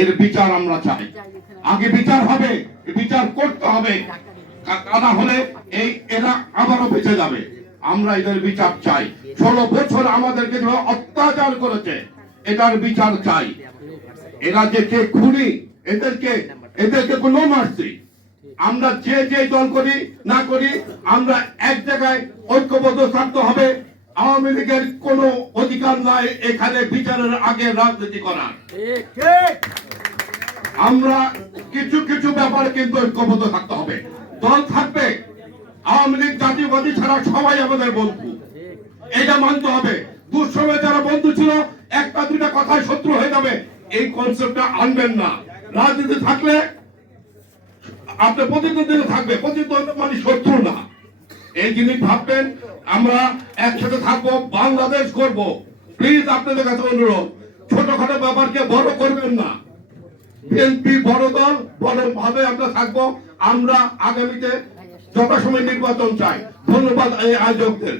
এর বিচার আমরা চাই। আগে বিচার হবে, বিচার করতে হবে, তা না হলে এরা আবারও বেঁচে যাবে। আমরা এদের বিচার চাই। 16 বছর আমাদেরকে অত্যাচার করেছে, এটার বিচার চাই। এরা যে কে খুনি, এদেরকে কোনো মার্সি। আমরা যে দল করি না করি, আমরা এক জায়গায় ঐক্যবদ্ধ থাকতে হবে। আওয়ামী লীগের কোনো অধিকার নাই এখানে বিচারের আগে রাজনীতি করার। আমরা কিছু ব্যাপারে কিন্তু ঐক্যবদ্ধ থাকতে হবে। দল থাকবে, আওয়ামী লীগ জাতীয়বাদী ছাড়া সবাই আমাদের বন্ধু, এটা মানতে হবে। দুঃসময়ে যারা বন্ধু ছিল, একটা দুটা কথায় শত্রু হয়ে যাবে, এই কনসেপ্টটা আনবেন না। রাজনীতি থাকলে আপনার প্রতিদ্বন্দ্বিতা থাকবে, প্রতিদ্বন্দ্বিতা মানে শত্রু না। এই জিনিস ভাববেন। আমরা একসাথে থাকবো, বাংলাদেশ করব। প্লিজ আপনাদের কাছে অনুরোধ, ছোটখাটো ব্যাপারকে বড় করবেন না। বিএনপি বড় দল, বড় ভাবে আমরা থাকবো। আমরা আগামীতে যথাসময় নির্বাচন চাই। ধন্যবাদ এই আয়োজকদের।